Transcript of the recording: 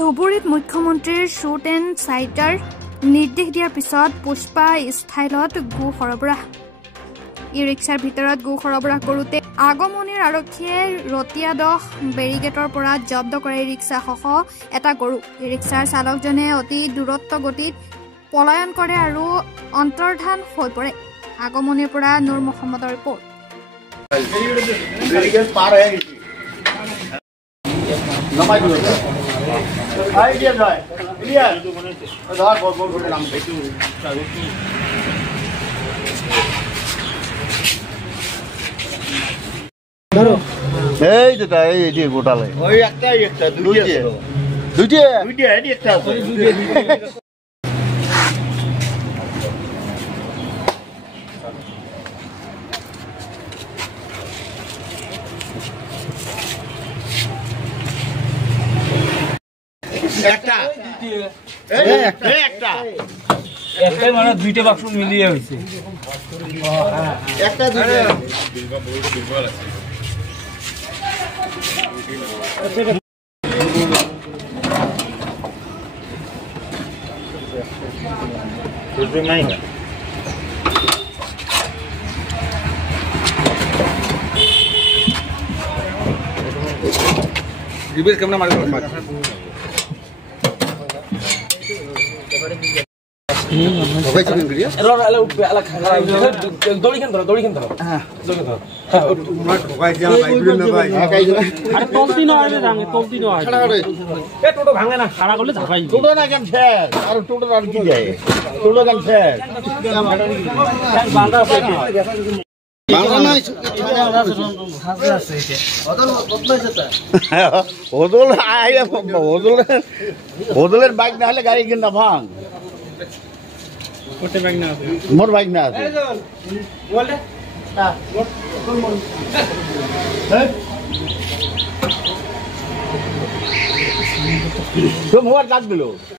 ধুবুৰীত মুখ্যমন্ত্ৰীৰ shoot and চাইটাৰ নিৰ্দেশ দিয়াৰ পিছত পুষ্পা ষ্টাইলত গো সৰবৰাহ। ই ৰিক্সাৰ ভিতৰত গো সৰবৰাহ কৰোঁতে আগমনিৰ আৰক্ষীয়ে ৰতিয়াদহ বেৰিগেটৰ পৰা জব্দ কৰে ৰিক্সাসহ এটা গৰু। ই ৰিক্সাৰ চালকজনে অতি দূৰত্ব গতিত পলায়ন কৰে আৰু অন্তৰ্ধান হৈ পৰে। আগমনিৰ পৰা নুৰ মহম্মদৰ ৰিপৰ্ট। এই যেটা এই যে গোটালে ওই একটাই একটা দুইটা এই একটা আছে একটা একটা একটাই মানে দুইটা বাক্স মিলিয়ে হইছে একটা দুইটা রিবেল কেমন মারি ওকে চিকেন করিয়া এলা উঠবে এলা খাগা দড়ি কেন ধরো হ্যাঁ দড়ি ধরো হ্যাঁ তোমরা ঠকাই দিয়া ভাই বিল না ভাই আরে তলতি না আরে জানে তলতি না আরে এ টোটো ভাঙে না খাড়া করলে ঝাপাই টোটো না কেন ফের আর টোটো আর কি যায় টোটো কেন ফের বাঁধা আছে বাংলা নাই হাসে আছে এটা ওদল আইয়া ওদলের বাইক না হলে গাড়ি কিনা ভাঙ ওতে ব্যাগ না আছে মোর বাইক না আছে বলে হ্যাঁ তো মোর কাট দিলো